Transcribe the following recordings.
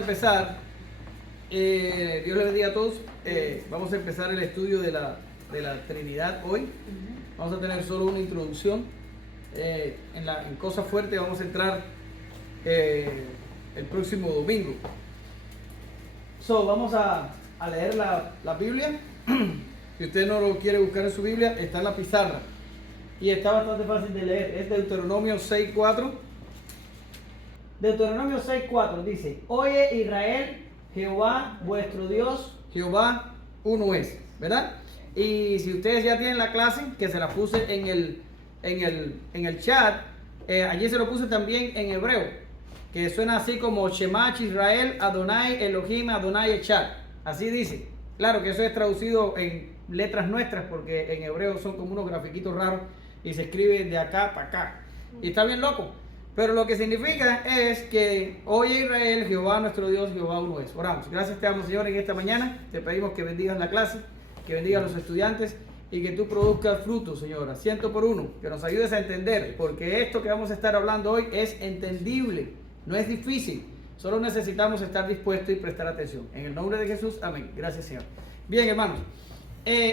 a empezar. Dios les bendiga a todos. Vamos a empezar el estudio de la Trinidad hoy. Vamos a tener solo una introducción. En cosas fuertes vamos a entrar el próximo domingo. Vamos a leer la Biblia. Si usted no lo quiere buscar en su Biblia, está en la pizarra. Y está bastante fácil de leer. Es Deuteronomio 6:4. Deuteronomio 6:4 dice: Oye Israel, Jehová vuestro Dios, Jehová uno es. ¿Verdad? Y si ustedes ya tienen la clase, que se la puse en el chat, allí se lo puse también en hebreo, que suena así como Shemach Israel, Adonai Elohim, Adonai Echad. Así dice. Claro que eso es traducido en letras nuestras, porque en hebreo son como unos grafiquitos raros y se escribe de acá para acá. Y está bien loco. Pero lo que significa es que oye Israel, Jehová nuestro Dios, Jehová uno es. Oramos. Gracias te damos, Señor, en esta mañana. Te pedimos que bendigas la clase, que bendigas a los estudiantes y que tú produzcas frutos, Señor, a 100%, que nos ayudes a entender, porque esto que vamos a estar hablando hoy es entendible, no es difícil. Solo necesitamos estar dispuestos y prestar atención. En el nombre de Jesús, amén. Gracias, Señor. Bien, hermanos.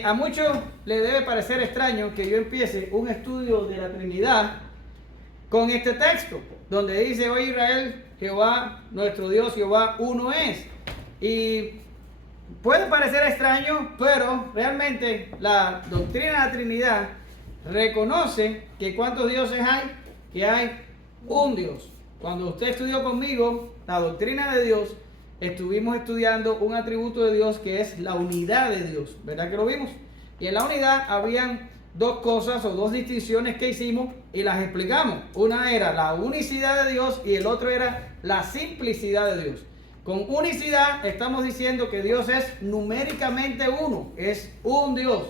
A muchos les debe parecer extraño que yo empiece un estudio de la Trinidad con este texto, donde dice: Oye Israel, Jehová nuestro Dios, Jehová uno es. Y puede parecer extraño, pero realmente la doctrina de la Trinidad reconoce que ¿cuántos dioses hay? Que hay un Dios. Cuando usted estudió conmigo la doctrina de Dios, estuvimos estudiando un atributo de Dios que es la unidad de Dios, ¿verdad que lo vimos? Y en la unidad habían dos cosas o dos distinciones que hicimos y las explicamos. Una era la unicidad de Dios y el otro era la simplicidad de Dios. Con unicidad estamos diciendo que Dios es numéricamente uno, es un Dios.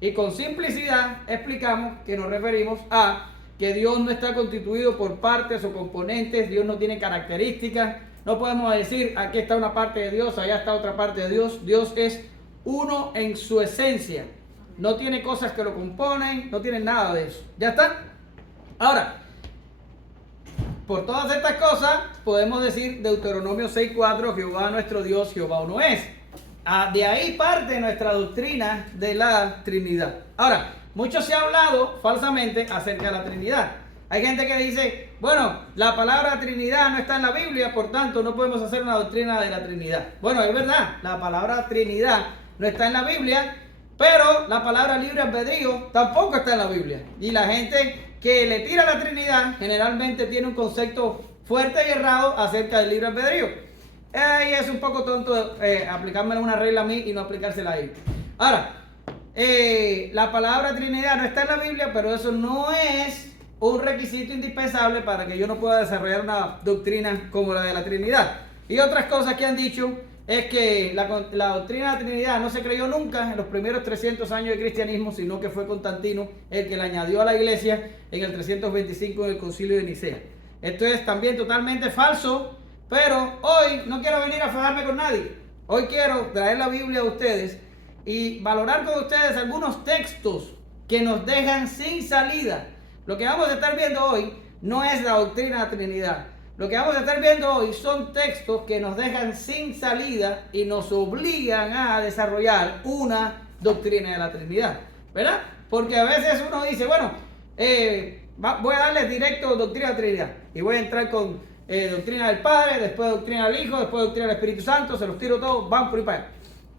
Y con simplicidad explicamos que nos referimos a que Dios no está constituido por partes o componentes, Dios no tiene características. No podemos decir aquí está una parte de Dios, allá está otra parte de Dios. Dios es uno en su esencia. No tiene cosas que lo componen, no tiene nada de eso. ¿Ya está? Ahora, por todas estas cosas podemos decir Deuteronomio 6:4, Jehová nuestro Dios, Jehová uno es. De ahí parte nuestra doctrina de la Trinidad. Ahora, mucho se ha hablado falsamente acerca de la Trinidad. Hay gente que dice, bueno, la palabra Trinidad no está en la Biblia, por tanto no podemos hacer una doctrina de la Trinidad. Bueno, es verdad, la palabra Trinidad no está en la Biblia, pero la palabra libre albedrío tampoco está en la Biblia. Y la gente que le tira a la Trinidad generalmente tiene un concepto fuerte y errado acerca del libre albedrío. Y es un poco tonto aplicarme una regla a mí y no aplicársela a él. Ahora, la palabra Trinidad no está en la Biblia, pero eso no es un requisito indispensable para que yo no pueda desarrollar una doctrina como la de la Trinidad. Y otras cosas que han dicho es que la doctrina de la Trinidad no se creyó nunca en los primeros 300 años de cristianismo, sino que fue Constantino el que la añadió a la iglesia en el 325 en el concilio de Nicea. Esto es también totalmente falso, pero hoy no quiero venir a fajarme con nadie. Hoy quiero traer la Biblia a ustedes y valorar con ustedes algunos textos que nos dejan sin salida. Lo que vamos a estar viendo hoy no es la doctrina de la Trinidad. Lo que vamos a estar viendo hoy son textos que nos dejan sin salida y nos obligan a desarrollar una doctrina de la Trinidad, ¿verdad? Porque a veces uno dice, bueno, voy a darles directo doctrina de la Trinidad y voy a entrar con doctrina del Padre, después doctrina del Hijo, después doctrina del Espíritu Santo, se los tiro todos, van por ahí para allá.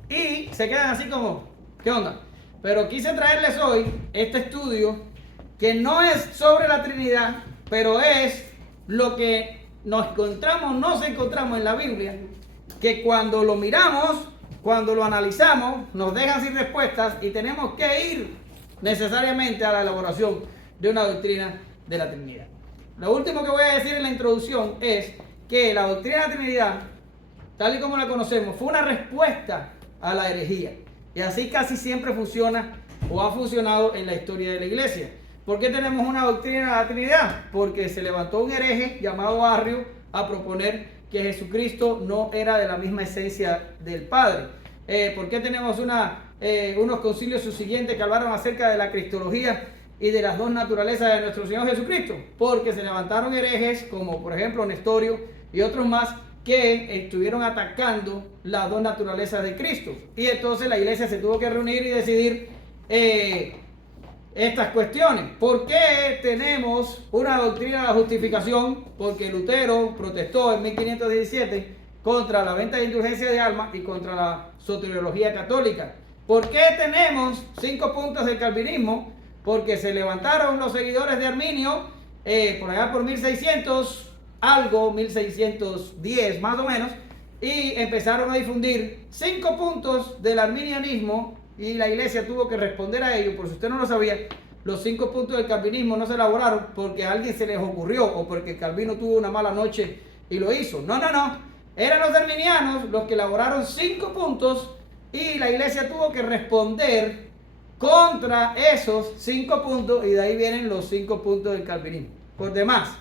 Y se quedan así como, ¿qué onda? Pero quise traerles hoy este estudio que no es sobre la Trinidad, pero es lo que nos encontramos en la Biblia, que cuando lo miramos, cuando lo analizamos, nos dejan sin respuestas y tenemos que ir necesariamente a la elaboración de una doctrina de la Trinidad. Lo último que voy a decir en la introducción es que la doctrina de la Trinidad, tal y como la conocemos, fue una respuesta a la herejía. Y así casi siempre funciona o ha funcionado en la historia de la iglesia. ¿Por qué tenemos una doctrina de la Trinidad? Porque se levantó un hereje llamado Arrio a proponer que Jesucristo no era de la misma esencia del Padre. ¿Por qué tenemos unos concilios subsiguientes que hablaron acerca de la cristología y de las dos naturalezas de nuestro Señor Jesucristo? Porque se levantaron herejes como por ejemplo Nestorio y otros más que estuvieron atacando las dos naturalezas de Cristo. Y entonces la iglesia se tuvo que reunir y decidir estas cuestiones. ¿Por qué tenemos una doctrina de la justificación? Porque Lutero protestó en 1517 contra la venta de indulgencia de almas y contra la soteriología católica. ¿Por qué tenemos 5 puntos del calvinismo? Porque se levantaron los seguidores de Arminio por allá por 1600 algo, 1610 más o menos, y empezaron a difundir 5 puntos del arminianismo, y la iglesia tuvo que responder a ello. Por si usted no lo sabía, los 5 puntos del calvinismo no se elaboraron porque a alguien se les ocurrió o porque Calvino tuvo una mala noche y lo hizo. No. Eran los arminianos los que elaboraron 5 puntos y la iglesia tuvo que responder contra esos 5 puntos, y de ahí vienen los 5 puntos del calvinismo. Por demás,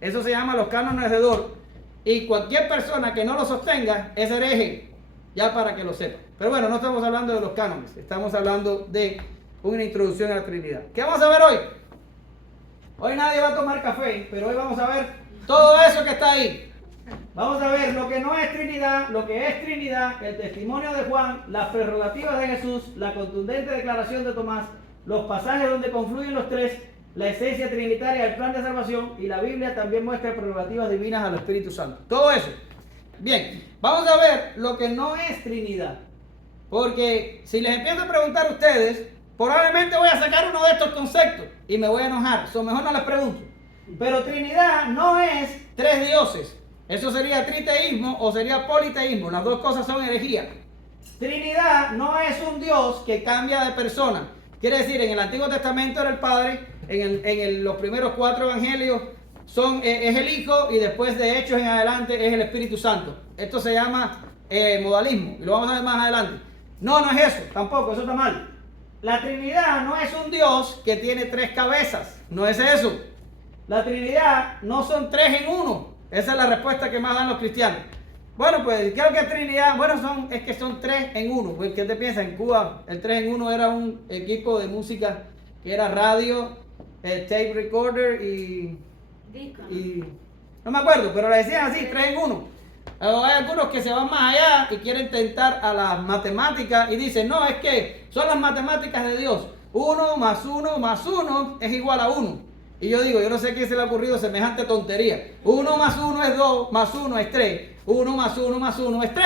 eso se llama los cánones de Dort, y cualquier persona que no lo sostenga es hereje, ya para que lo sepa. Pero bueno, no estamos hablando de los cánones, estamos hablando de una introducción a la Trinidad. ¿Qué vamos a ver hoy? Hoy nadie va a tomar café, pero hoy vamos a ver todo eso que está ahí. Vamos a ver lo que no es Trinidad, lo que es Trinidad, el testimonio de Juan, las prerrogativas de Jesús, la contundente declaración de Tomás, los pasajes donde confluyen los tres, la esencia trinitaria del plan de salvación, y la Biblia también muestra prerrogativas divinas al Espíritu Santo. Todo eso. Bien, vamos a ver lo que no es Trinidad. Porque si les empiezo a preguntar a ustedes, probablemente voy a sacar uno de estos conceptos y me voy a enojar. Mejor no les pregunto. Pero Trinidad no es 3 dioses. Eso sería triteísmo o sería politeísmo. Las dos cosas son herejía. Trinidad no es un Dios que cambia de persona. Quiere decir, en el Antiguo Testamento era el Padre, los primeros 4 evangelios es el Hijo, y después de Hechos en adelante es el Espíritu Santo. Esto se llama modalismo, y lo vamos a ver más adelante. No es eso, tampoco, eso está mal. La Trinidad no es un Dios que tiene 3 cabezas, no es eso. La Trinidad no son 3 en 1, esa es la respuesta que más dan los cristianos. Bueno, pues creo que Trinidad, es que son 3 en 1. Pues, ¿qué te piensas? En Cuba el 3 en 1 era un equipo de música que era radio, tape recorder y no me acuerdo, pero le decían así, 3 en 1. Hay algunos que se van más allá y quieren tentar a las matemáticas y dicen, no, es que son las matemáticas de Dios. 1 más 1 más 1 es igual a 1. Y yo digo, yo no sé a quién se le ha ocurrido semejante tontería. 1 más 1 es 2, más 1 es 3. 1 más 1 más 1 es 3.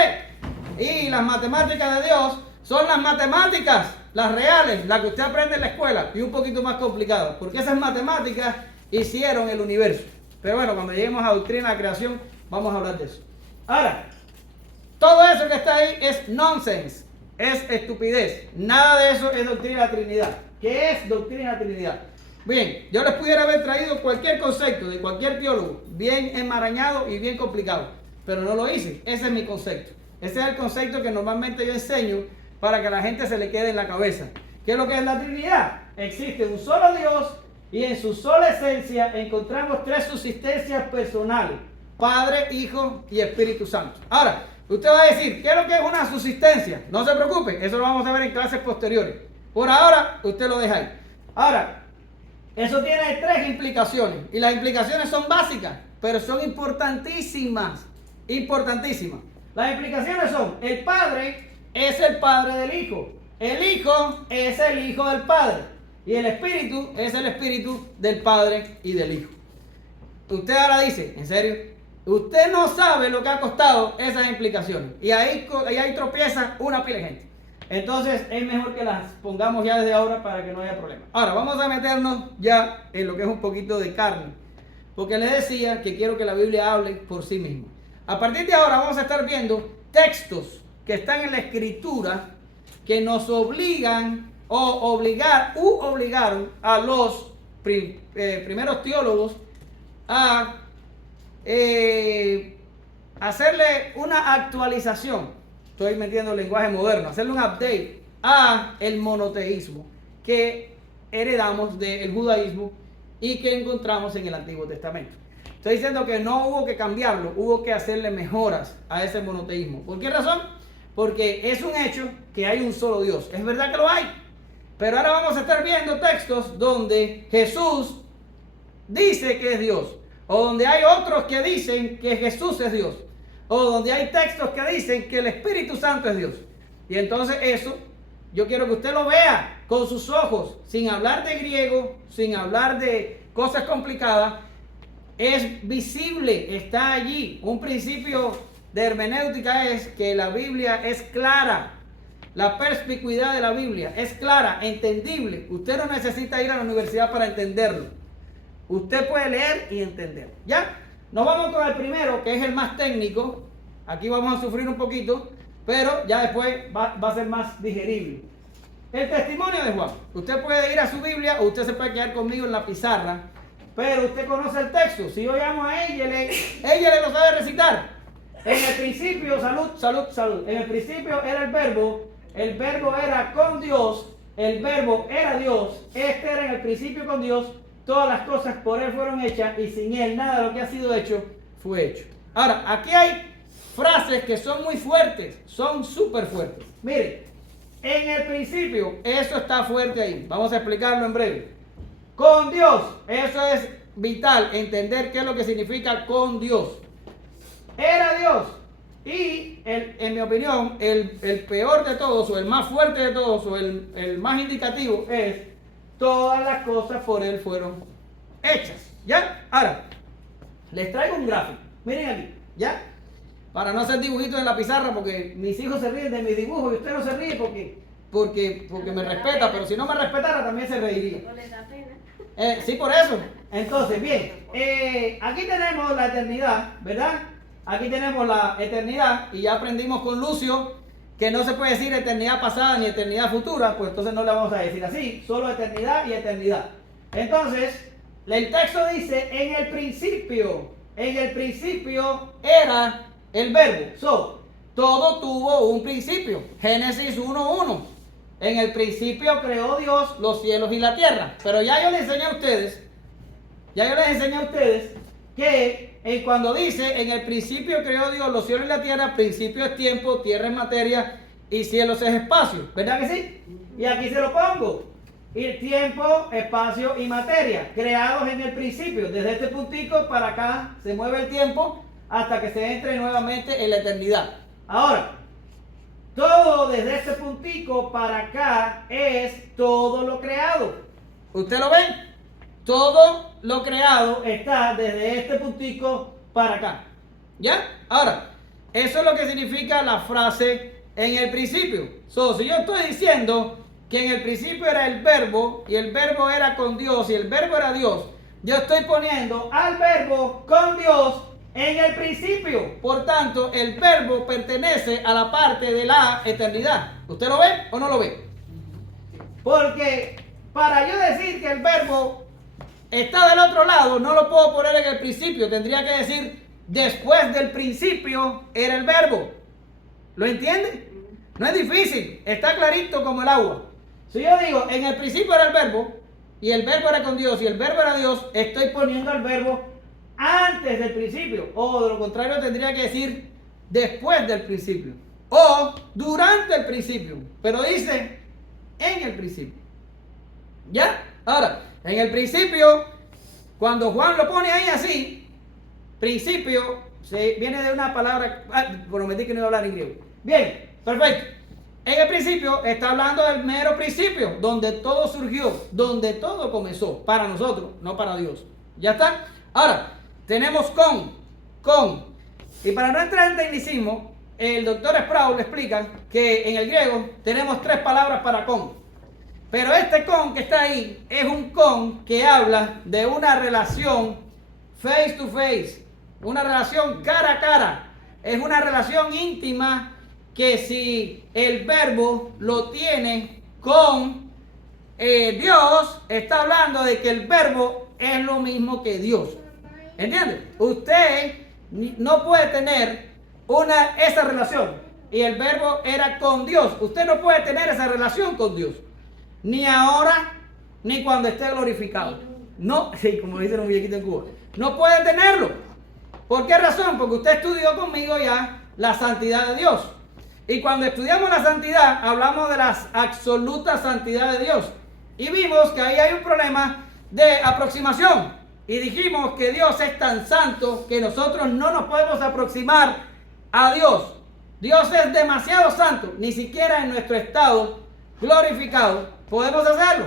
Y las matemáticas de Dios son las matemáticas, las reales, las que usted aprende en la escuela, y un poquito más complicadas, porque esas matemáticas hicieron el universo. Pero bueno, cuando lleguemos a doctrina de la creación, vamos a hablar de eso. Ahora, todo eso que está ahí es nonsense, es estupidez. Nada de eso es doctrina de la Trinidad. ¿Qué es doctrina de la Trinidad? Bien, yo les pudiera haber traído cualquier concepto de cualquier teólogo, bien enmarañado y bien complicado, pero no lo hice. Ese es mi concepto. Ese es el concepto que normalmente yo enseño para que a la gente se le quede en la cabeza. ¿Qué es lo que es la Trinidad? Existe un solo Dios y en su sola esencia encontramos 3 subsistencias personales: Padre, Hijo y Espíritu Santo. Ahora, usted va a decir, ¿qué es lo que es una subsistencia? No se preocupe, eso lo vamos a ver en clases posteriores. Por ahora, usted lo deja ahí. Ahora, eso tiene 3 implicaciones, y las implicaciones son básicas, pero son importantísimas. Importantísimas. Las implicaciones son: el Padre es el Padre del Hijo, el Hijo es el Hijo del Padre, y el Espíritu es el Espíritu del Padre y del Hijo. Usted ahora dice, ¿en serio? Usted no sabe lo que ha costado esas implicaciones, y ahí tropieza una pila de gente. Entonces es mejor que las pongamos ya desde ahora para que no haya problema. Ahora vamos a meternos ya en lo que es un poquito de carne, porque les decía que quiero que la Biblia hable por sí misma. A partir de ahora vamos a estar viendo textos que están en la Escritura que nos obligan obligaron a los primeros teólogos a hacerle una actualización. Estoy metiendo el lenguaje moderno, hacerle un update a el monoteísmo que heredamos del judaísmo y que encontramos en el Antiguo Testamento. Estoy diciendo que no hubo que cambiarlo, hubo que hacerle mejoras a ese monoteísmo. ¿Por qué razón? Porque es un hecho que hay un solo Dios. Es verdad que lo hay, pero ahora vamos a estar viendo textos donde Jesús dice que es Dios, o donde hay otros que dicen que Jesús es Dios. o donde hay textos que dicen que el Espíritu Santo es Dios. Y entonces eso, yo quiero que usted lo vea con sus ojos, sin hablar de griego, sin hablar de cosas complicadas. Es visible, está allí. Un principio de hermenéutica es que la Biblia es clara. La perspicuidad de la Biblia es clara, entendible. Usted no necesita ir a la universidad para entenderlo. Usted puede leer y entender. ¿Ya? Nos vamos con el primero, que es el más técnico. Aquí vamos a sufrir un poquito, pero ya después va a ser más digerible. El testimonio de Juan. Usted puede ir a su Biblia o usted se puede quedar conmigo en la pizarra, pero usted conoce el texto. Si yo llamo a ella le lo sabe recitar. En el principio, salud. En el principio era el verbo era con Dios, el verbo era Dios, este era en el principio con Dios, todas las cosas por él fueron hechas y sin él nada de lo que ha sido hecho fue hecho. Ahora, aquí hay frases que son muy fuertes, son súper fuertes. Mire, en el principio, eso está fuerte ahí, vamos a explicarlo en breve. Con Dios, eso es vital, entender qué es lo que significa con Dios. Era Dios. Y en mi opinión, el peor de todos, o el más fuerte de todos, o el más indicativo es: todas las cosas por él fueron hechas. ¿Ya? Ahora, les traigo un gráfico. Miren aquí, ¿ya? Para no hacer dibujitos en la pizarra, porque mis hijos se ríen de mis dibujos y usted no se ríe porque me respeta, pero si no me respetara también se reiría. Sí, por eso. Entonces, bien, aquí tenemos la eternidad, ¿verdad? Aquí tenemos la eternidad y ya aprendimos con Lucio que no se puede decir eternidad pasada ni eternidad futura, pues entonces no le vamos a decir así, solo eternidad y eternidad. Entonces, el texto dice: en el principio era el verbo. Todo tuvo un principio. Génesis 1:1. En el principio creó Dios los cielos y la tierra. Pero ya yo les enseñé a ustedes que cuando dice en el principio creó Dios los cielos y la tierra, principio es tiempo, tierra es materia y cielos es espacio. ¿Verdad que sí? Y aquí se lo pongo. Y tiempo, espacio y materia, creados en el principio. Desde este puntico para acá se mueve el tiempo hasta que se entre nuevamente en la eternidad. Ahora, todo desde este puntico para acá es todo lo creado. ¿Usted lo ve? Todo lo creado está desde este puntico para acá. ¿Ya? Ahora, eso es lo que significa la frase en el principio. Si yo estoy diciendo que en el principio era el verbo y el verbo era con Dios y el verbo era Dios, yo estoy poniendo al verbo con Dios en el principio. Por tanto, el verbo pertenece a la parte de la eternidad. ¿Usted lo ve o no lo ve? Porque para yo decir que el verbo está del otro lado, no lo puedo poner en el principio. Tendría que decir: después del principio era el verbo. ¿Lo entiende? No es difícil, está clarito como el agua. Si yo digo en el principio era el verbo y el verbo era con Dios y el verbo era Dios, estoy poniendo al verbo antes del principio. O de lo contrario tendría que decir después del principio o durante el principio, pero dice en el principio. ¿Ya? Ahora, en el principio, cuando Juan lo pone ahí así, principio, viene de una palabra, prometí que no iba a hablar en griego. Bien, perfecto. En el principio está hablando del mero principio, donde todo surgió, donde todo comenzó, para nosotros, no para Dios. ¿Ya está? Ahora, tenemos con. Y para no entrar en tecnicismo, el doctor Sproul explica que en el griego tenemos 3 palabras para con. Pero este con que está ahí es un con que habla de una relación face to face, una relación cara a cara. Es una relación íntima que si el verbo lo tiene con Dios, está hablando de que el verbo es lo mismo que Dios. ¿Entiende? Usted no puede tener esa relación y el verbo era con Dios. Usted no puede tener esa relación con Dios. Ni ahora, ni cuando esté glorificado. No, sí, como dicen un viejito en Cuba. No puede tenerlo. ¿Por qué razón? Porque usted estudió conmigo ya la santidad de Dios. Y cuando estudiamos la santidad, hablamos de la absoluta santidad de Dios. Y vimos que ahí hay un problema de aproximación. Y dijimos que Dios es tan santo que nosotros no nos podemos aproximar a Dios. Dios es demasiado santo. Ni siquiera en nuestro estado glorificado podemos hacerlo.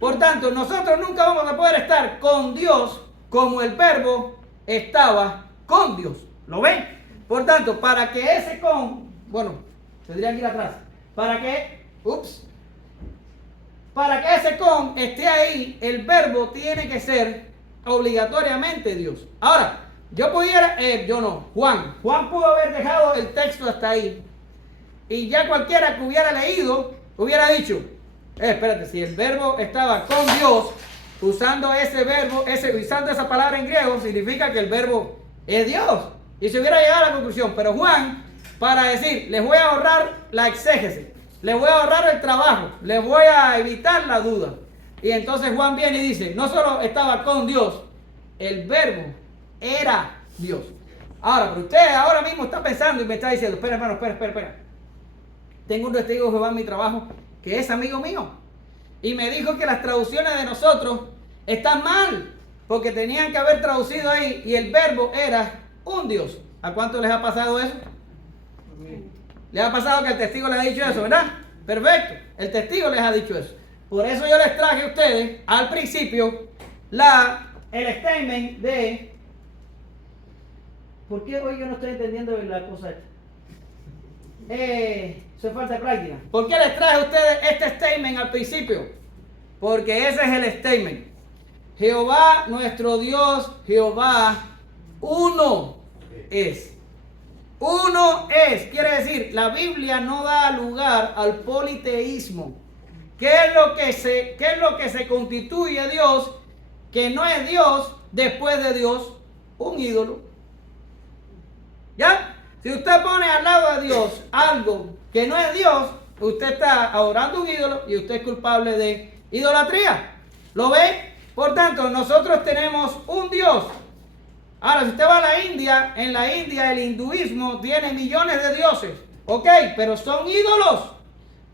Por tanto, nosotros nunca vamos a poder estar con Dios como el Verbo estaba con Dios. ¿Lo ven? Por tanto, para que ese tendría que ir atrás. Para que ese con esté ahí, el Verbo tiene que ser obligatoriamente Dios. Ahora, Juan pudo haber dejado el texto hasta ahí. Y ya cualquiera que hubiera leído, hubiera dicho, espérate, si el Verbo estaba con Dios, usando ese verbo, usando esa palabra en griego, significa que el Verbo es Dios. Y se hubiera llegado a la conclusión. Pero Juan, para decir, les voy a ahorrar la exégesis, les voy a ahorrar el trabajo, les voy a evitar la duda. Y entonces Juan viene y dice, no solo estaba con Dios, el Verbo era Dios. Ahora, pero usted ahora mismo está pensando y me está diciendo, espera, hermano, espera. Tengo un testigo de Jehová en mi trabajo que es amigo mío. Y me dijo que las traducciones de nosotros están mal, porque tenían que haber traducido ahí y el Verbo era un Dios. ¿A cuánto les ha pasado eso? Les ha pasado que el testigo les ha dicho eso, ¿verdad? Perfecto, el testigo les ha dicho eso. Por eso yo les traje a ustedes al principio el statement de... ¿Por qué hoy yo no estoy entendiendo la cosa esta? Eso es falta de práctica. ¿Por qué les traje a ustedes este statement al principio? Porque ese es el statement. Jehová nuestro Dios, Jehová uno es. Uno es, quiere decir, la Biblia no da lugar al politeísmo. ¿Qué es lo que se constituye Dios? Que no es Dios, después de Dios, un ídolo. ¿Ya? Si usted pone al lado de Dios algo que no es Dios, usted está adorando un ídolo y usted es culpable de idolatría. ¿Lo ve? Por tanto, nosotros tenemos un Dios. Ahora, si usted va a la India, en la India el hinduismo tiene millones de dioses. Ok, pero son ídolos,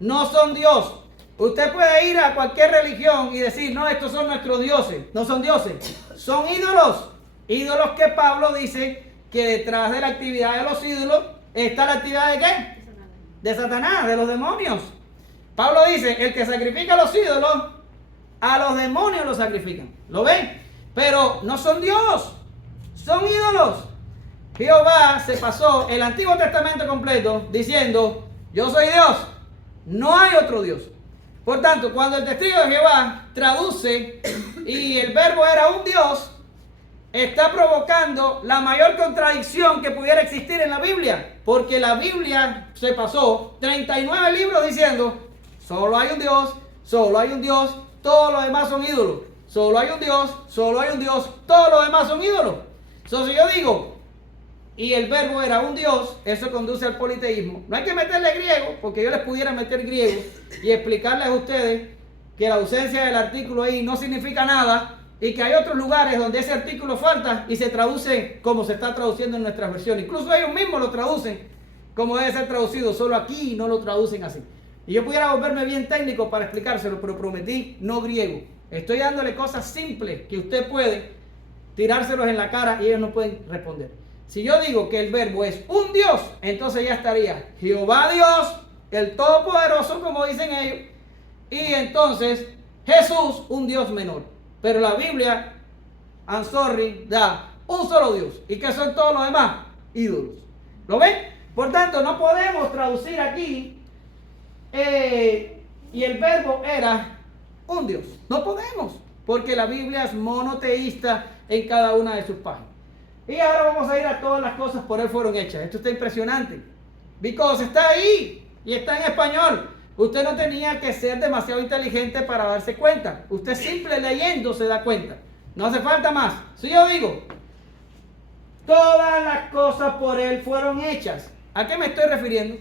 no son Dios. Usted puede ir a cualquier religión y decir, no, estos son nuestros dioses. No son dioses, son ídolos. Ídolos que Pablo dice que detrás de la actividad de los ídolos está la actividad de ¿qué? De Satanás, de los demonios. Pablo dice, el que sacrifica a los ídolos, a los demonios los sacrifican. ¿Lo ven? Pero no son Dios, son ídolos. Jehová se pasó el Antiguo Testamento completo diciendo, yo soy Dios, no hay otro Dios. Por tanto, cuando el testigo de Jehová traduce y el Verbo era un Dios, está provocando la mayor contradicción que pudiera existir en la Biblia. Porque la Biblia se pasó 39 libros diciendo, solo hay un Dios, solo hay un Dios, todos los demás son ídolos. Solo hay un Dios, solo hay un Dios, todos los demás son ídolos. Entonces, si yo digo, y el Verbo era un Dios, eso conduce al politeísmo. No hay que meterle griego, porque yo les pudiera meter griego y explicarles a ustedes que la ausencia del artículo ahí no significa nada y que hay otros lugares donde ese artículo falta y se traduce como se está traduciendo en nuestras versiones. Incluso ellos mismos lo traducen como debe ser traducido, solo aquí no lo traducen así. Y yo pudiera volverme bien técnico para explicárselo, pero prometí no griego. Estoy dándole cosas simples que usted puede tirárselos en la cara y ellos no pueden responder. Si yo digo que el Verbo es un Dios, entonces ya estaría Jehová Dios, el Todopoderoso, como dicen ellos, y entonces Jesús, un Dios menor. Pero la Biblia, I'm sorry, da un solo Dios. ¿Y qué son todos los demás? Ídolos. ¿Lo ven? Por tanto, no podemos traducir aquí y el Verbo era un Dios. No podemos, porque la Biblia es monoteísta en cada una de sus páginas. Y ahora vamos a ir a todas las cosas por él fueron hechas. Esto está impresionante. Because está ahí y está en español. Usted no tenía que ser demasiado inteligente para darse cuenta. Usted simple leyendo se da cuenta. No hace falta más. Si yo digo, todas las cosas por él fueron hechas. ¿A qué me estoy refiriendo?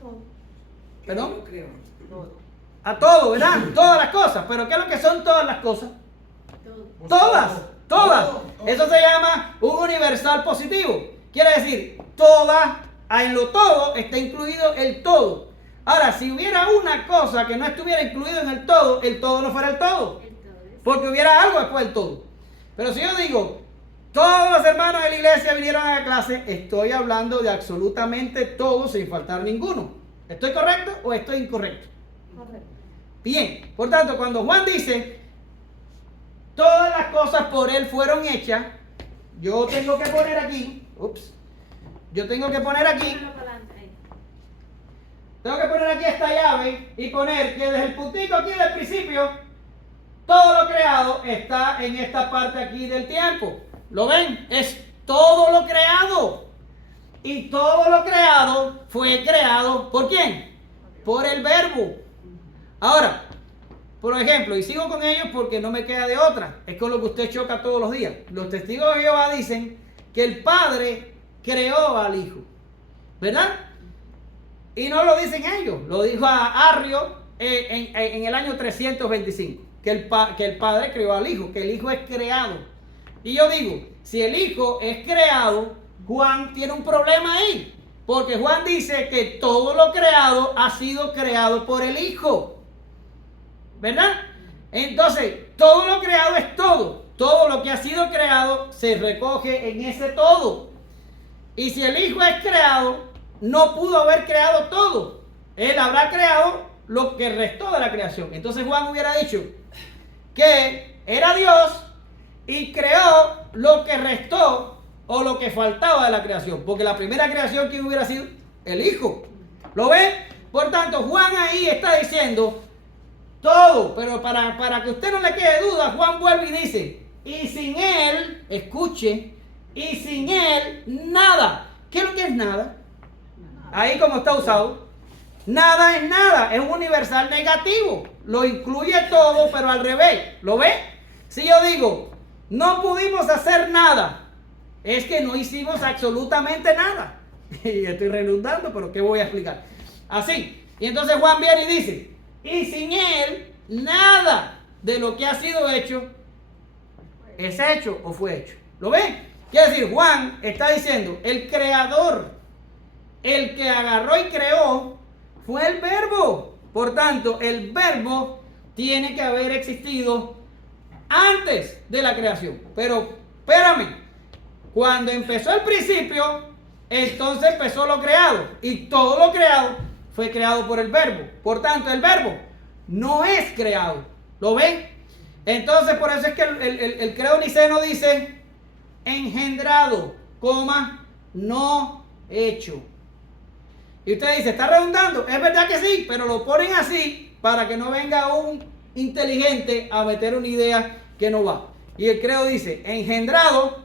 Todo. ¿Perdón? Todo. A todo, ¿verdad? Todas las cosas. ¿Pero qué es lo que son todas las cosas? Todo. Todas. Todas. Eso se llama un universal positivo. Quiere decir, toda, en lo todo está incluido el todo. Ahora, si hubiera una cosa que no estuviera incluido en el todo no fuera el todo. Porque hubiera algo después del todo. Pero si yo digo, Todos los hermanos de la iglesia vinieron a la clase. Estoy hablando de absolutamente todos sin faltar ninguno. ¿Estoy correcto o estoy incorrecto? Correcto. Bien, por tanto, cuando Juan dice, todas las cosas por él fueron hechas, yo tengo que poner aquí, tengo que poner aquí esta llave y poner que desde el puntico aquí del principio, todo lo creado está en esta parte aquí del tiempo. ¿Lo ven? Es todo lo creado. Y todo lo creado fue creado ¿por quién? Por el Verbo. Ahora, por ejemplo, y sigo con ellos porque no me queda de otra, es con lo que usted choca todos los días. Los testigos de Jehová dicen que el Padre creó al Hijo, ¿verdad? Y no lo dicen ellos, lo dijo a Arrio en el año 325, que el Padre creó al Hijo, que el Hijo es creado. Y yo digo, si el Hijo es creado, Juan tiene un problema ahí, porque Juan dice que todo lo creado ha sido creado por el Hijo, ¿verdad? Entonces, todo lo creado es todo. Todo lo que ha sido creado se recoge en ese todo. Y si el Hijo es creado, no pudo haber creado todo. Él habrá creado lo que restó de la creación. Entonces Juan hubiera dicho que era Dios y creó lo que restó o lo que faltaba de la creación. Porque la primera creación, ¿quién hubiera sido? El Hijo. ¿Lo ven? Por tanto, Juan ahí está diciendo todo, pero para que usted no le quede duda, Juan vuelve y dice, y sin él, escuche, y sin él, nada. ¿Qué es lo que es nada? Ahí como está usado, nada es nada, es un universal negativo, lo incluye todo, pero al revés. ¿Lo ve? Si yo digo, no pudimos hacer nada, es que no hicimos absolutamente nada. Y estoy redundando, pero ¿qué voy a explicar? Así, y entonces Juan viene y dice, y sin él, nada de lo que ha sido hecho es hecho o fue hecho. ¿Lo ven? Quiere decir, Juan está diciendo, el creador, el que agarró y creó, fue el Verbo. Por tanto, el Verbo tiene que haber existido antes de la creación. Pero, espérame, cuando empezó el principio, entonces empezó lo creado. Y todo lo creado fue creado por el Verbo. Por tanto, el Verbo no es creado. ¿Lo ven? Entonces, por eso es que el credo niceno dice engendrado, no hecho. Y usted dice, ¿está redundando? Es verdad que sí, pero lo ponen así para que no venga un inteligente a meter una idea que no va. Y el credo dice engendrado,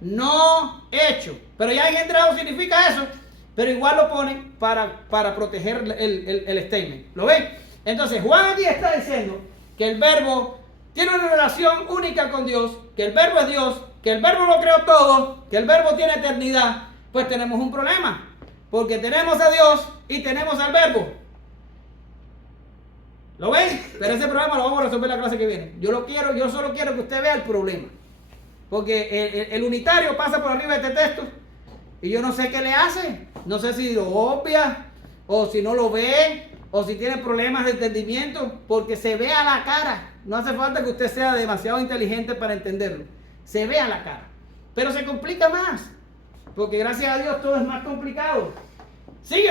no hecho. Pero ya engendrado significa eso, pero igual lo ponen para proteger el statement. ¿Lo ven? Entonces Juan aquí está diciendo que el Verbo tiene una relación única con Dios, que el Verbo es Dios, que el Verbo lo creó todo, que el Verbo tiene eternidad. Pues tenemos un problema, porque tenemos a Dios y tenemos al Verbo. ¿Lo ven? Pero ese problema lo vamos a resolver en la clase que viene. Yo solo quiero que usted vea el problema, porque el unitario pasa por arriba de este texto y yo no sé qué le hace. No sé si lo obvia o si no lo ve o si tiene problemas de entendimiento, porque se ve a la cara. No hace falta que usted sea demasiado inteligente para entenderlo. Se ve a la cara. Pero se complica más, porque gracias a Dios todo es más complicado. Sigue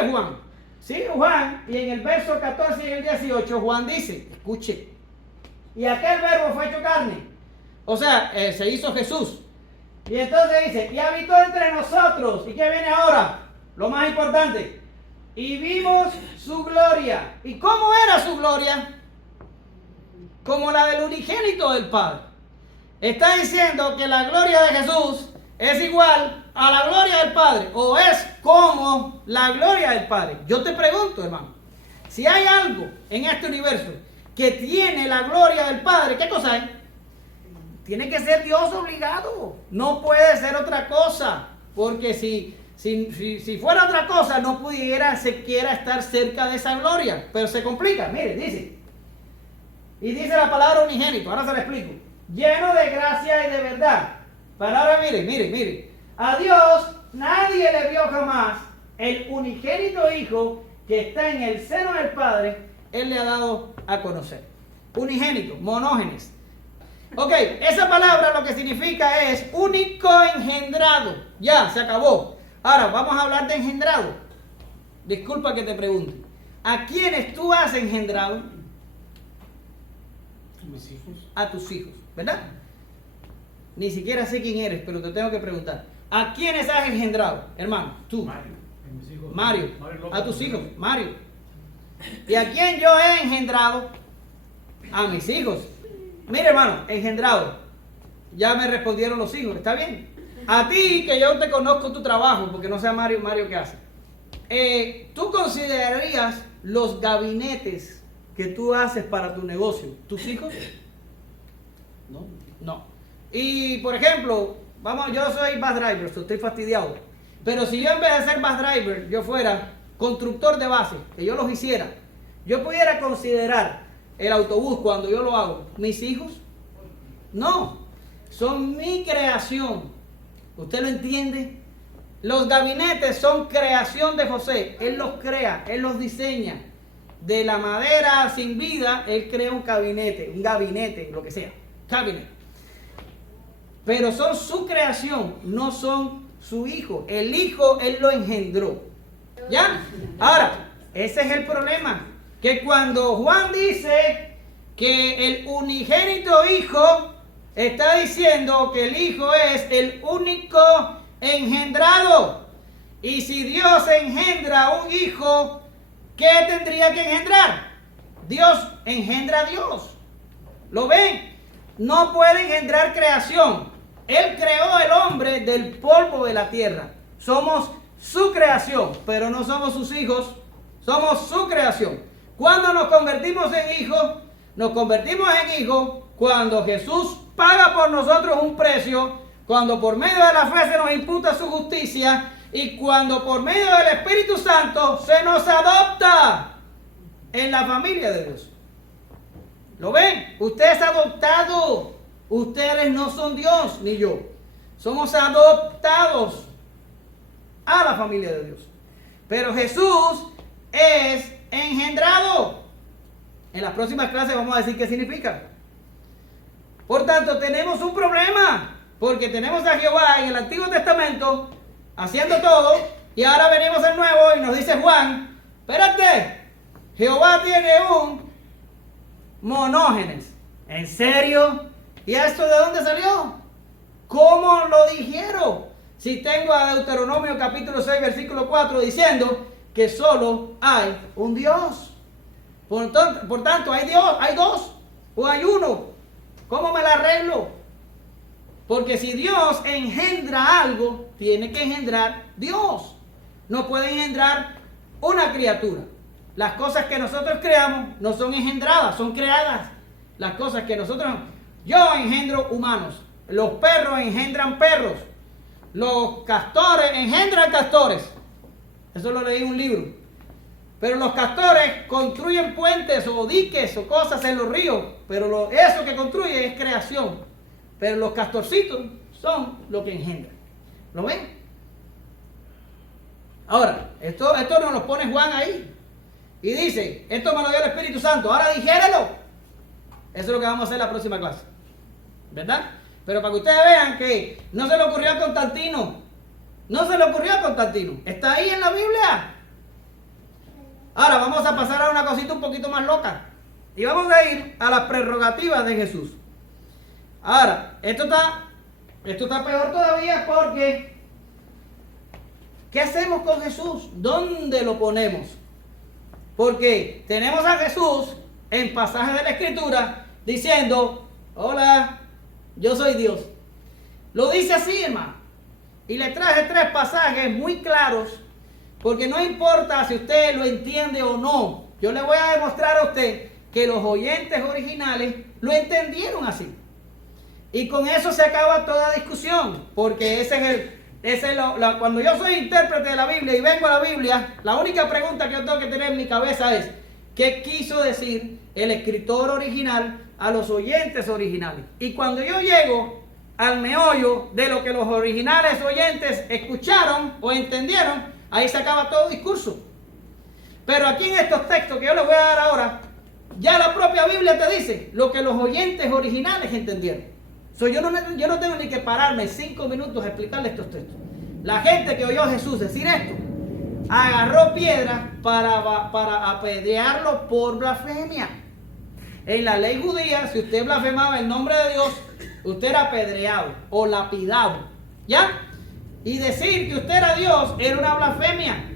Juan, y en el verso 14 y el 18 Juan dice, escuche, y aquel Verbo fue hecho carne. O sea, se hizo Jesús. Y entonces dice, y habitó entre nosotros. ¿Y qué viene ahora? Lo más importante. Y vimos su gloria. ¿Y cómo era su gloria? Como la del unigénito del Padre. Está diciendo que la gloria de Jesús es igual a la gloria del Padre, o es como la gloria del Padre. Yo te pregunto, hermano, si hay algo en este universo que tiene la gloria del Padre, ¿qué cosa es? Tiene que ser Dios obligado. No puede ser otra cosa, porque si fuera otra cosa, no pudiera siquiera estar cerca de esa gloria. Pero se complica. Mire, dice. Y dice la palabra unigénito. Ahora se la explico. Lleno de gracia y de verdad. Palabra, mire. A Dios nadie le vio jamás. El unigénito Hijo que está en el seno del Padre, Él le ha dado a conocer. Unigénito, monógenes. Ok, esa palabra lo que significa es único engendrado. Ya, se acabó. Ahora, vamos a hablar de engendrado. Disculpa que te pregunte. ¿A quiénes tú has engendrado? Mis hijos. A tus hijos, ¿verdad? Ni siquiera sé quién eres, pero te tengo que preguntar. ¿A quiénes has engendrado, hermano? Tú. Mario. Mis hijos. Mario. López. A tus hijos, Mario. ¿Y a quién yo he engendrado? A mis hijos. Mire, hermano, engendrado. Ya me respondieron los hijos, ¿está bien? A ti, que yo te conozco tu trabajo, porque no sé a Mario, ¿qué hace? ¿Tú considerarías los gabinetes que tú haces para tu negocio tus hijos? No. No. Y, por ejemplo, vamos, yo soy bus driver, estoy fastidiado. Pero si yo en vez de ser bus driver, yo fuera constructor de bases, que yo los hiciera, yo pudiera considerar el autobús cuando yo lo hago, ¿mis hijos? No, son mi creación. ¿Usted lo entiende? Los gabinetes son creación de José. Él los crea, él los diseña. De la madera sin vida, él crea un gabinete, lo que sea, cabinet. Pero son su creación, no son su hijo. El hijo, él lo engendró. ¿Ya? Ahora, ese es el problema. Que cuando Juan dice que el unigénito hijo, está diciendo que el hijo es el único engendrado. Y si Dios engendra un hijo, ¿qué tendría que engendrar? Dios engendra a Dios. ¿Lo ven? No puede engendrar creación. Él creó el hombre del polvo de la tierra. Somos su creación, pero no somos sus hijos. Somos su creación. Cuando nos convertimos en hijos, nos convertimos en hijos cuando Jesús paga por nosotros un precio, cuando por medio de la fe se nos imputa su justicia y cuando por medio del Espíritu Santo se nos adopta en la familia de Dios. ¿Lo ven? Usted es adoptado. Ustedes no son Dios ni yo. Somos adoptados a la familia de Dios. Pero Jesús es engendrado. En las próximas clases vamos a decir qué significa. Por tanto, tenemos un problema. Porque tenemos a Jehová en el Antiguo Testamento haciendo todo. Y ahora venimos al Nuevo y nos dice Juan, espérate, Jehová tiene un monógenes. ¿En serio? ¿Y esto de dónde salió? ¿Cómo lo dijeron? Si tengo a Deuteronomio capítulo 6 versículo 4 diciendo que solo hay un Dios. Por tanto, hay Dios, hay dos o hay uno. ¿Cómo me la arreglo? Porque si Dios engendra algo, tiene que engendrar Dios. No puede engendrar una criatura. Las cosas que nosotros creamos no son engendradas, son creadas. Las cosas que nosotros... Yo engendro humanos. Los perros engendran perros. Los castores engendran castores. Eso lo leí en un libro. Pero los castores construyen puentes o diques o cosas en los ríos. Pero eso que construye es creación. Pero los castorcitos son lo que engendran. ¿Lo ven? Ahora, esto nos lo pone Juan ahí. Y dice, esto me lo dio el Espíritu Santo. Ahora dijérelo. Eso es lo que vamos a hacer en la próxima clase. ¿Verdad? Pero para que ustedes vean que no se le ocurrió a Constantino. No se le ocurrió a Constantino. Está ahí en la Biblia. Ahora vamos a pasar a una cosita un poquito más loca. Y vamos a ir a las prerrogativas de Jesús. Ahora, esto está peor todavía porque ¿qué hacemos con Jesús? ¿Dónde lo ponemos? Porque tenemos a Jesús en pasajes de la Escritura diciendo, hola, yo soy Dios. Lo dice así, hermano. Y le traje 3 pasajes muy claros, porque no importa si usted lo entiende o no. Yo le voy a demostrar a usted que los oyentes originales lo entendieron así. Y con eso se acaba toda discusión, porque cuando yo soy intérprete de la Biblia y vengo a la Biblia, la única pregunta que yo tengo que tener en mi cabeza es, ¿qué quiso decir el escritor original a los oyentes originales? Y cuando yo llego al meollo de lo que los originales oyentes escucharon o entendieron, ahí se acaba todo discurso. Pero aquí en estos textos que yo les voy a dar ahora, Ya la propia Biblia te dice lo que los oyentes originales entendieron. Yo no tengo ni que pararme 5 minutos a explicarle estos textos. La gente que oyó a Jesús decir esto, agarró piedra para apedrearlo por blasfemia. En la ley judía, si usted blasfemaba el nombre de Dios, usted era apedreado o lapidado. ¿Ya? Y decir que usted era Dios era una blasfemia.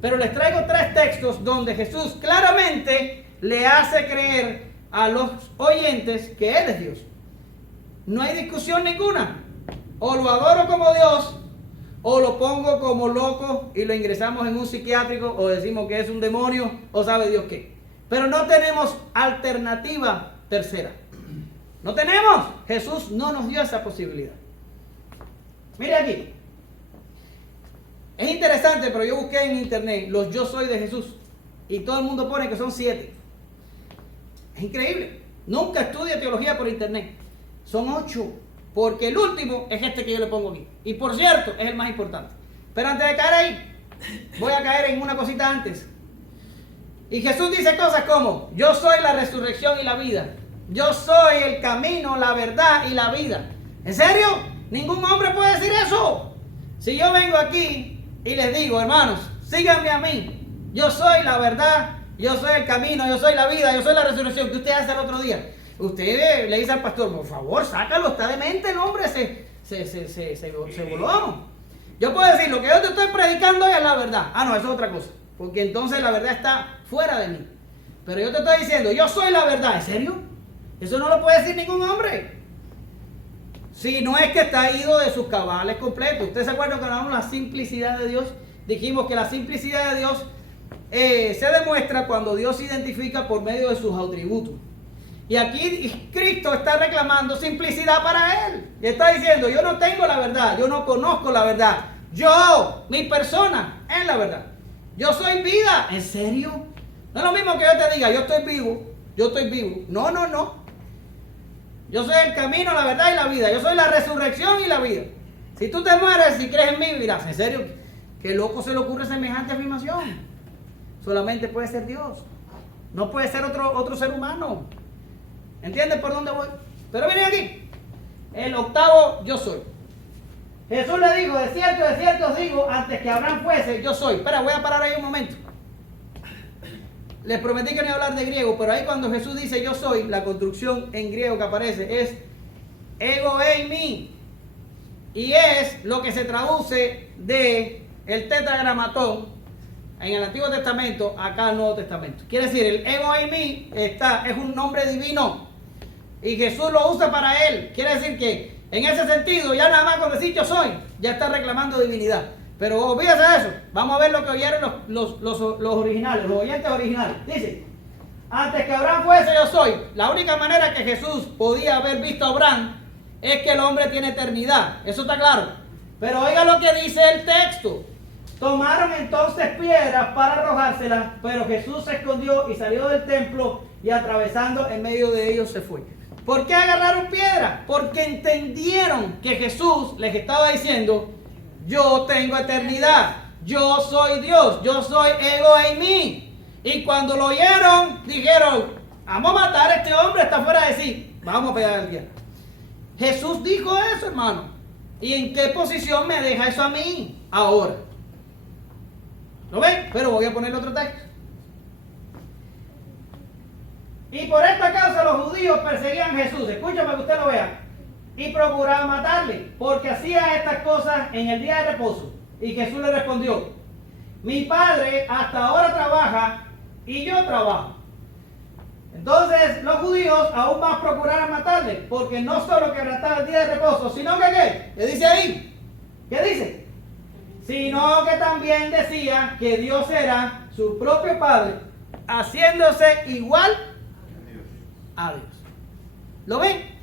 Pero les traigo 3 textos donde Jesús claramente le hace creer a los oyentes que Él es Dios. No hay discusión ninguna. O lo adoro como Dios, o lo pongo como loco y lo ingresamos en un psiquiátrico, o decimos que es un demonio, o sabe Dios qué. Pero no tenemos alternativa tercera. No tenemos. Jesús no nos dio esa posibilidad. Mire aquí. Es interesante, pero yo busqué en internet los yo soy de Jesús. Y todo el mundo pone que son 7. Es increíble. Nunca estudie teología por internet. Son 8. Porque el último es este que yo le pongo aquí. Y por cierto, es el más importante. Pero antes de caer ahí, voy a caer en una cosita antes. Y Jesús dice cosas como: yo soy la resurrección y la vida. Yo soy el camino, la verdad y la vida. ¿En serio? Ningún hombre puede decir eso. Si yo vengo aquí y les digo, hermanos, síganme a mí. Yo soy la verdad, yo soy el camino, yo soy la vida, yo soy la resurrección. ¿Qué usted hace el otro día? Usted le dice al pastor, por favor, sácalo, está demente el hombre, se voló. Yo puedo decir, lo que yo te estoy predicando es la verdad. Ah, no, eso es otra cosa. Porque entonces la verdad está fuera de mí. Pero yo te estoy diciendo, yo soy la verdad. ¿En serio? Eso no lo puede decir ningún hombre. Si no es que está ido de sus cabales completos. ¿Ustedes se acuerdan que hablamos de la simplicidad de Dios? Dijimos que la simplicidad de Dios se demuestra cuando Dios se identifica por medio de sus atributos. Y aquí Cristo está reclamando simplicidad para Él. Y está diciendo, yo no tengo la verdad, yo no conozco la verdad. Yo, mi persona, es la verdad. Yo soy vida. ¿En serio? No es lo mismo que yo te diga, yo estoy vivo. No. Yo soy el camino, la verdad y la vida. Yo soy la resurrección y la vida. Si tú te mueres y crees en mí, dirás, ¿en serio? ¿Qué loco se le ocurre semejante afirmación? Solamente puede ser Dios. No puede ser otro ser humano. ¿Entiendes por dónde voy? Pero miren aquí. El octavo, yo soy. Jesús le dijo, de cierto os digo, antes que Abraham fuese, yo soy. Espera, voy a parar ahí un momento. Les prometí que no iba a hablar de griego, pero ahí cuando Jesús dice yo soy, la construcción en griego que aparece es ego eimi. Y es lo que se traduce de el tetragramatón en el Antiguo Testamento, acá al Nuevo Testamento. Quiere decir, el ego eimi es un nombre divino. Y Jesús lo usa para él. Quiere decir que en ese sentido, ya nada más con decir yo soy, ya está reclamando divinidad. Pero olvídese de eso. Vamos a ver lo que oyeron los originales, los oyentes originales. Dice, antes que Abraham fuese yo soy. La única manera que Jesús podía haber visto a Abraham es que el hombre tiene eternidad. Eso está claro. Pero oiga lo que dice el texto. Tomaron entonces piedras para arrojárselas, pero Jesús se escondió y salió del templo y atravesando en medio de ellos se fue. ¿Por qué agarraron piedra? Porque entendieron que Jesús les estaba diciendo, yo tengo eternidad, yo soy Dios, yo soy ego eimi. Y cuando lo oyeron, dijeron, vamos a matar a este hombre, está fuera de sí, vamos a pegar al diablo. Jesús dijo eso, hermano. ¿Y en qué posición me deja eso a mí ahora? ¿Lo ven? Pero voy a ponerle otro texto. Y por esta causa los judíos perseguían a Jesús. Escúchame para que usted lo vea. Y procuraban matarle, porque hacía estas cosas en el día de reposo. Y Jesús le respondió, mi Padre hasta ahora trabaja y yo trabajo. Entonces los judíos aún más procuraron matarle, porque no solo quebrantaba el día de reposo, sino que ¿qué? ¿Qué dice ahí? ¿Qué dice? Sino que también decía que Dios era su propio Padre, haciéndose igual a Dios. ¿Lo ven?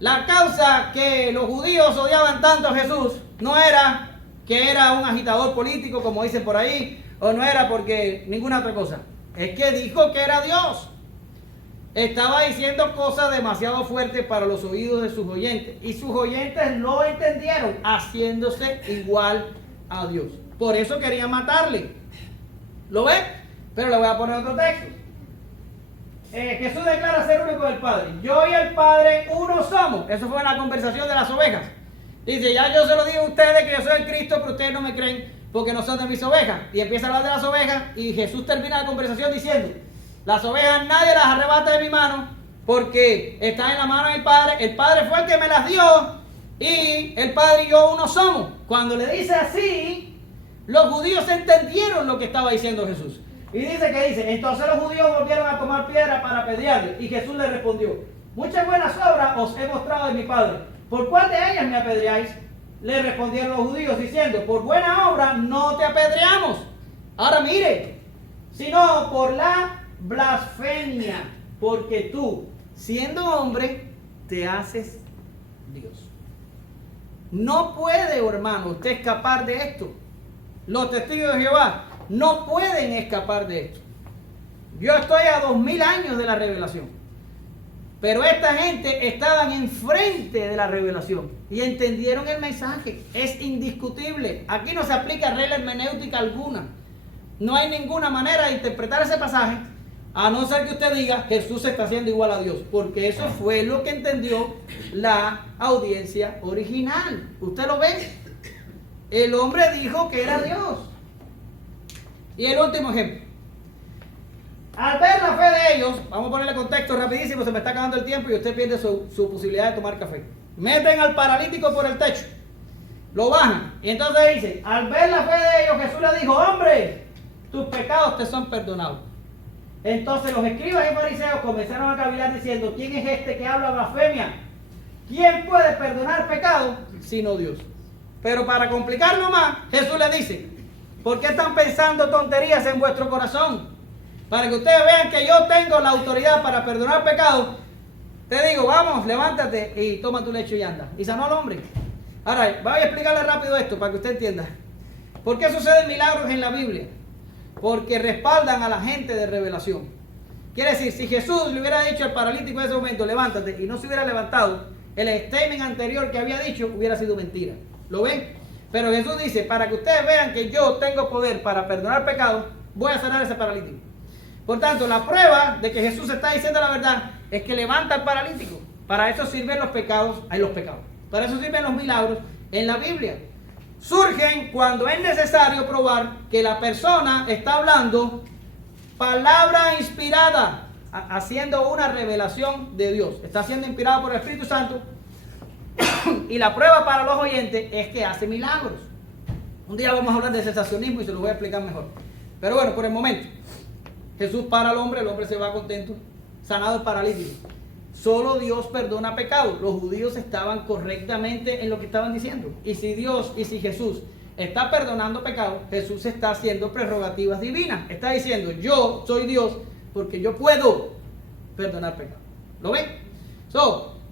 La causa que los judíos odiaban tanto a Jesús no era que era un agitador político, como dicen por ahí, o no era porque ninguna otra cosa. Es que dijo que era Dios. Estaba diciendo cosas demasiado fuertes para los oídos de sus oyentes. Y sus oyentes lo entendieron, haciéndose igual a Dios. Por eso querían matarle. ¿Lo ven? Pero le voy a poner otro texto. Jesús declara ser uno con el Padre. Yo y el Padre uno somos. Eso fue en la conversación de las ovejas. Dice, ya yo se lo digo a ustedes que yo soy el Cristo, pero ustedes no me creen porque no son de mis ovejas. Y empieza a hablar de las ovejas y Jesús termina la conversación diciendo, las ovejas nadie las arrebata de mi mano porque están en la mano del Padre. El Padre fue el que me las dio y el Padre y yo uno somos. Cuando le dice así, los judíos entendieron lo que estaba diciendo Jesús. Y dice, entonces los judíos volvieron a tomar piedra para apedrearle. Y Jesús les respondió, muchas buenas obras os he mostrado de mi Padre. ¿Por cuál de ellas me apedreáis? Le respondieron los judíos diciendo, por buena obra no te apedreamos. Ahora mire, sino por la blasfemia, porque tú, siendo hombre, te haces Dios. No puede, hermano, usted escapar de esto. Los testigos de Jehová no pueden escapar de esto. Yo estoy a 2000 años de la revelación, pero esta gente estaban enfrente de la revelación y entendieron el mensaje. Es indiscutible. Aquí no se aplica regla hermenéutica alguna. No hay ninguna manera de interpretar ese pasaje a no ser que usted diga Jesús se está haciendo igual a Dios, porque eso fue lo que entendió la audiencia original. ¿Usted lo ve? El hombre dijo que era Dios. Y el último ejemplo. Al ver la fe de ellos, vamos a ponerle contexto rapidísimo, se me está acabando el tiempo y usted pierde su posibilidad de tomar café. Meten al paralítico por el techo, lo bajan, y entonces dice, al ver la fe de ellos, Jesús le dijo, hombre, tus pecados te son perdonados. Entonces los escribas y fariseos comenzaron a cavilar diciendo, ¿quién es este que habla blasfemia? ¿Quién puede perdonar pecados sino Dios? Pero para complicarlo más, Jesús le dice, ¿por qué están pensando tonterías en vuestro corazón? Para que ustedes vean que yo tengo la autoridad para perdonar pecados, te digo, vamos, levántate y toma tu lecho y anda. Y sanó al hombre. Ahora, voy a explicarle rápido esto para que usted entienda. ¿Por qué suceden milagros en la Biblia? Porque respaldan a la gente de revelación. Quiere decir, si Jesús le hubiera dicho al paralítico en ese momento, levántate, y no se hubiera levantado, el statement anterior que había dicho hubiera sido mentira. ¿Lo ven? Pero Jesús dice, para que ustedes vean que yo tengo poder para perdonar pecados, voy a sanar a ese paralítico. Por tanto, la prueba de que Jesús está diciendo la verdad es que levanta al paralítico. Para eso sirven los pecados, para eso sirven los milagros en la Biblia. Surgen cuando es necesario probar que la persona está hablando palabra inspirada, haciendo una revelación de Dios. Está siendo inspirado por el Espíritu Santo. Y la prueba para los oyentes es que hace milagros. Un día vamos a hablar de sensacionismo y se lo voy a explicar mejor. Pero bueno, por el momento, Jesús para al hombre, el hombre se va contento, sanado el paralítico. Solo Dios perdona pecados. Los judíos estaban correctamente en lo que estaban diciendo. Y si Dios y si Jesús está perdonando pecados, Jesús está haciendo prerrogativas divinas. Está diciendo, yo soy Dios porque yo puedo perdonar pecados. ¿Lo ven?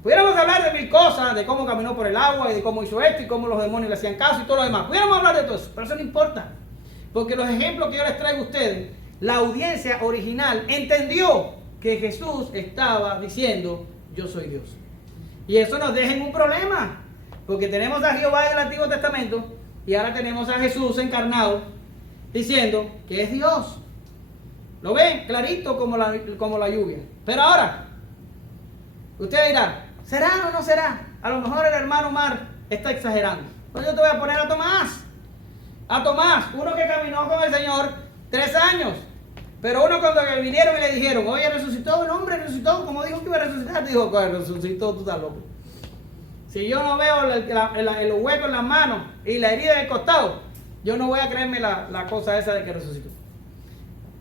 Pudiéramos hablar de mil cosas, de cómo caminó por el agua y de cómo hizo esto y cómo los demonios le hacían caso y todo lo demás. Pudiéramos hablar de todo eso, pero eso no importa. Porque los ejemplos que yo les traigo a ustedes, la audiencia original entendió que Jesús estaba diciendo, yo soy Dios. Y eso nos deja en un problema, porque tenemos a Jehová del Antiguo Testamento y ahora tenemos a Jesús encarnado diciendo que es Dios. ¿Lo ven? Clarito como la lluvia. Pero ahora, usted dirá, ¿será o no será? A lo mejor el hermano Omar está exagerando. Entonces yo te voy a poner a Tomás. A Tomás, uno que caminó con el Señor 3 años. Pero uno cuando vinieron y le dijeron, oye, resucitó, el hombre resucitó, como dijo que iba a resucitar, dijo, resucitó, tú estás loco. Si yo no veo los huecos en las manos y la herida en el costado, yo no voy a creerme la cosa esa de que resucitó.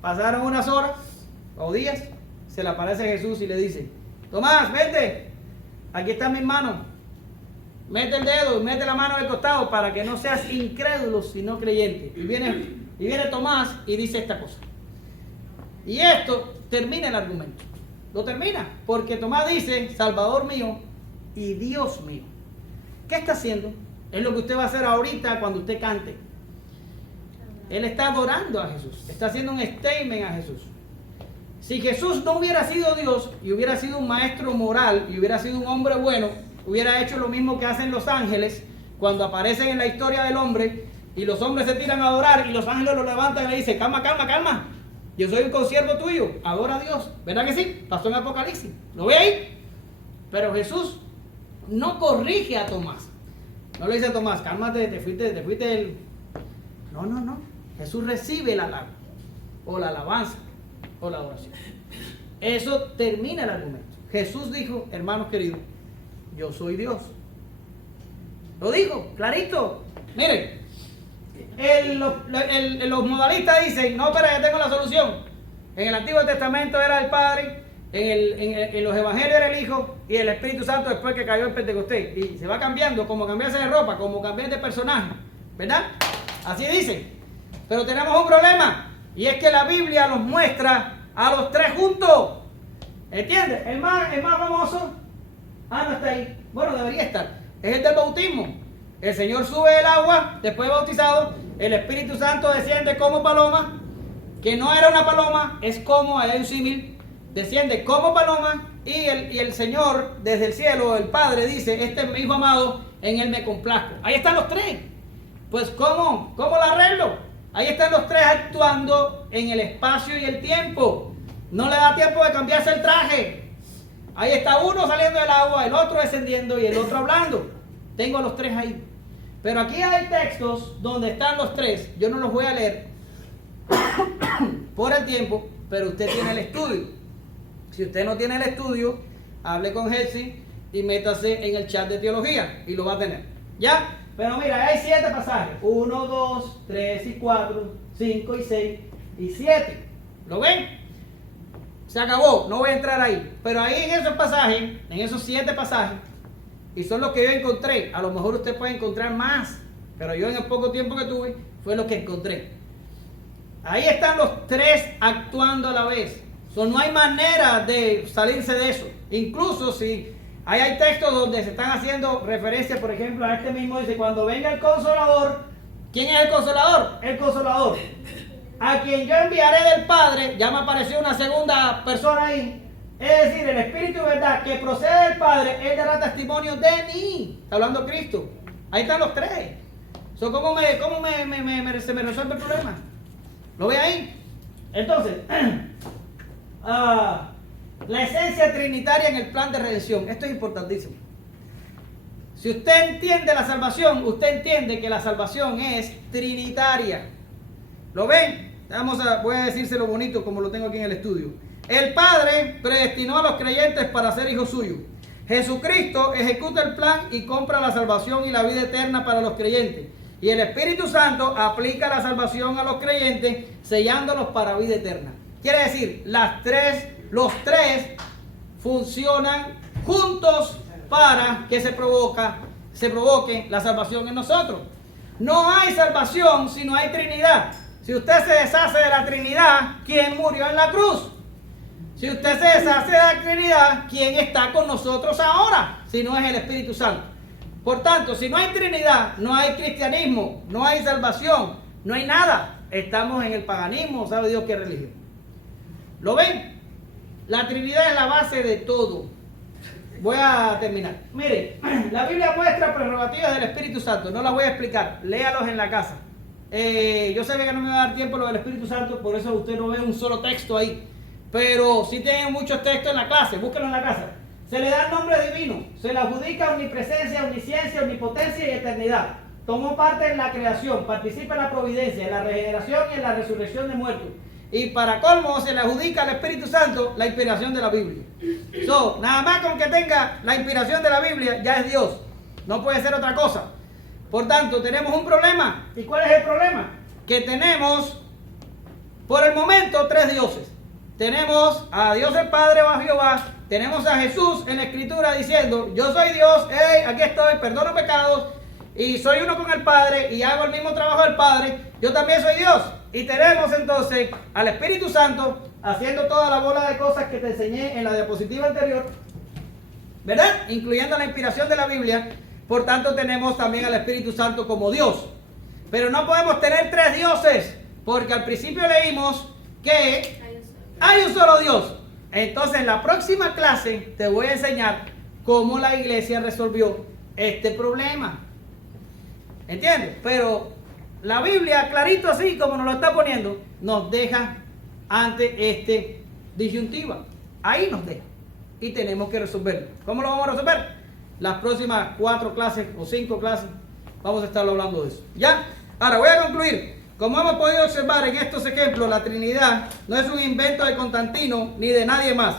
Pasaron unas horas o días, se le aparece Jesús y le dice, Tomás, vente, aquí está mi mano, mete el dedo, mete la mano en el costado para que no seas incrédulo sino creyente. Y viene Tomás y dice esta cosa. Y esto termina el argumento. Lo termina, porque Tomás dice, Salvador mío y Dios mío. ¿Qué está haciendo? Es lo que usted va a hacer ahorita cuando usted cante. Él está adorando a Jesús, está haciendo un statement a Jesús. Si Jesús no hubiera sido Dios y hubiera sido un maestro moral y hubiera sido un hombre bueno, hubiera hecho lo mismo que hacen los ángeles cuando aparecen en la historia del hombre y los hombres se tiran a adorar y los ángeles lo levantan y le dicen, calma, calma, calma. Yo soy un consiervo tuyo, adora a Dios. ¿Verdad que sí? Pasó en Apocalipsis. ¿Lo ve ahí? Pero Jesús no corrige a Tomás. No le dice a Tomás, cálmate, te fuiste el... No. Jesús recibe el halago, o la alabanza, o la oración. Eso termina el argumento. Jesús dijo, hermanos queridos, yo soy Dios. Lo dijo, clarito. Miren, los modalistas dicen, no, pero ya tengo la solución. En el Antiguo Testamento era el Padre, en los Evangelios era el Hijo y el Espíritu Santo después que cayó el Pentecostés. Y se va cambiando, como cambiarse de ropa, como cambiar de personaje, ¿verdad? Así dicen. Pero tenemos un problema, y es que la Biblia nos muestra a los tres juntos. ¿Entiendes? El más famoso, no está ahí. Bueno, debería estar. Es el del bautismo. El Señor sube del agua, después de bautizado, el Espíritu Santo desciende como paloma, que no era una paloma, es como, hay un símil, desciende como paloma, y el Señor desde el cielo, el Padre dice, este es mi Hijo amado, en él me complazco. Ahí están los tres. Pues ¿cómo lo arreglo? Ahí están los tres actuando en el espacio y el tiempo. No le da tiempo de cambiarse el traje. Ahí está uno saliendo del agua, el otro descendiendo y el otro hablando. Tengo a los tres ahí. Pero aquí hay textos donde están los tres. Yo no los voy a leer por el tiempo, pero usted tiene el estudio. Si usted no tiene el estudio, hable con Hetzi y métase en el chat de teología y lo va a tener. ¿Ya? Pero mira, hay 7 pasajes. 1, 2, 3 y 4, 5 y 6 y 7. ¿Lo ven? Se acabó, no voy a entrar ahí. Pero ahí en esos pasajes, en esos 7 pasajes, y son los que yo encontré. A lo mejor usted puede encontrar más, pero yo en el poco tiempo que tuve, fue lo que encontré. Ahí están los tres actuando a la vez. No hay manera de salirse de eso. Incluso si hay textos donde se están haciendo referencia, por ejemplo, a este mismo, dice, cuando venga el Consolador. ¿Quién es el Consolador? El Consolador, a quien yo enviaré del Padre. Ya me apareció una segunda persona ahí. Es decir, el Espíritu de verdad que procede del Padre, Él dará testimonio de mí. Está hablando Cristo. Ahí están los tres. ¿Cómo se me resuelve el problema? ¿Lo ve ahí? Entonces, la esencia trinitaria en el plan de redención. Esto es importantísimo. Si usted entiende la salvación, usted entiende que la salvación es trinitaria. ¿Lo ven? Voy a decírselo bonito como lo tengo aquí en el estudio. El Padre predestinó a los creyentes para ser hijos suyos. Jesucristo ejecuta el plan y compra la salvación y la vida eterna para los creyentes. Y el Espíritu Santo aplica la salvación a los creyentes, sellándolos para vida eterna. Quiere decir, los tres funcionan juntos para que se provoque la salvación en nosotros. No hay salvación si no hay Trinidad. Si usted se deshace de la Trinidad, ¿quién murió en la cruz? Si usted se deshace de la Trinidad, ¿quién está con nosotros ahora? Si no es el Espíritu Santo. Por tanto, si no hay Trinidad, no hay cristianismo, no hay salvación, no hay nada. Estamos en el paganismo, ¿sabe Dios qué religión? ¿Lo ven? La Trinidad es la base de todo. Voy a terminar. Miren, la Biblia muestra prerrogativas del Espíritu Santo. No las voy a explicar. Léalos en la casa. Yo sé que no me va a dar tiempo lo del Espíritu Santo, por eso usted no ve un solo texto ahí. Pero sí tienen muchos textos en la clase. Búsquenlo en la casa. Se le da el nombre divino. Se le adjudica omnipresencia, omnisciencia, omnipotencia y eternidad. Tomó parte en la creación. Participa en la providencia, en la regeneración y en la resurrección de muertos. Y para colmo se le adjudica al Espíritu Santo la inspiración de la Biblia. Nada más con que tenga la inspiración de la Biblia ya es Dios. No puede ser otra cosa. Por tanto, tenemos un problema. ¿Y cuál es el problema? Que tenemos, por el momento, 3 dioses. Tenemos a Dios el Padre o a Jehová. Tenemos a Jesús en la Escritura diciendo, yo soy Dios, aquí estoy, perdono pecados, y soy uno con el Padre, y hago el mismo trabajo del Padre. Yo también soy Dios. Y tenemos entonces al Espíritu Santo haciendo toda la bola de cosas que te enseñé en la diapositiva anterior, ¿verdad? Incluyendo la inspiración de la Biblia. Por tanto, tenemos también al Espíritu Santo como Dios. Pero no podemos tener 3 dioses, porque al principio leímos que hay un solo Dios. Entonces, en la próxima clase te voy a enseñar cómo la iglesia resolvió este problema. ¿Entiendes? Pero la Biblia, clarito así como nos lo está poniendo, nos deja ante este disyuntiva. Ahí nos deja y tenemos que resolverlo. ¿Cómo lo vamos a resolver? Las próximas 4 clases o 5 clases vamos a estar hablando de eso. ¿Ya? Ahora voy a concluir. Como hemos podido observar en estos ejemplos, la Trinidad no es un invento de Constantino ni de nadie más.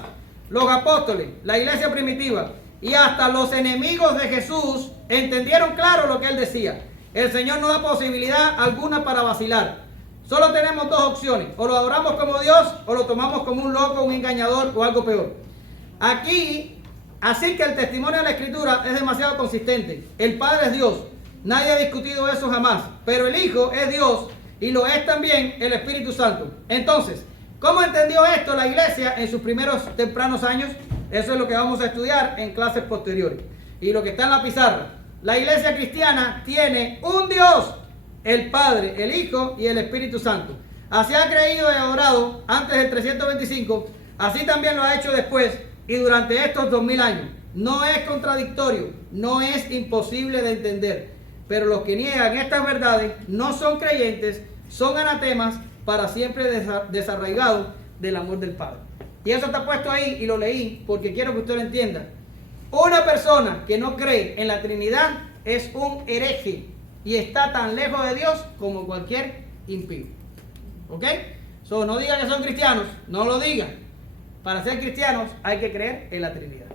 Los apóstoles, la iglesia primitiva y hasta los enemigos de Jesús entendieron claro lo que él decía. El Señor no da posibilidad alguna para vacilar. Solo tenemos 2 opciones. O lo adoramos como Dios o lo tomamos como un loco, un engañador o algo peor. Aquí, así que el testimonio de la Escritura es demasiado consistente. El Padre es Dios. Nadie ha discutido eso jamás. Pero el Hijo es Dios y lo es también el Espíritu Santo. Entonces, ¿cómo entendió esto la iglesia en sus primeros tempranos años? Eso es lo que vamos a estudiar en clases posteriores. Y lo que está en la pizarra. La iglesia cristiana tiene un Dios, el Padre, el Hijo y el Espíritu Santo. Así ha creído y adorado antes del 325, así también lo ha hecho después y durante estos 2000 años. No es contradictorio, no es imposible de entender, pero los que niegan estas verdades no son creyentes, son anatemas para siempre desarraigados del amor del Padre. Y eso está puesto ahí y lo leí porque quiero que usted lo entienda. Una persona que no cree en la Trinidad es un hereje y está tan lejos de Dios como cualquier impío. ¿Ok? So, no digan que son cristianos, no lo digan. Para ser cristianos hay que creer en la Trinidad.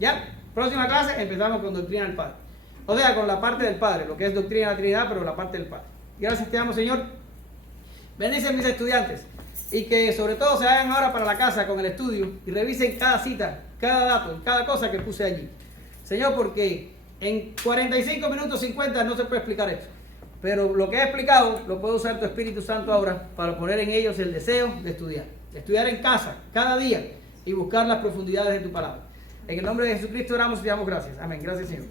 ¿Ya? Próxima clase empezamos con doctrina del Padre. O sea, con la parte del Padre, lo que es doctrina de la Trinidad, pero la parte del Padre. Gracias te amo, Señor. Bendice a mis estudiantes y que sobre todo se vayan ahora para la casa con el estudio y revisen cada cita, cada dato, cada cosa que puse allí. Señor, porque en 45 minutos 50 no se puede explicar esto. Pero lo que he explicado lo puede usar tu Espíritu Santo ahora para poner en ellos el deseo de estudiar. Estudiar en casa, cada día y buscar las profundidades de tu palabra. En el nombre de Jesucristo oramos y te damos gracias. Amén. Gracias, Señor.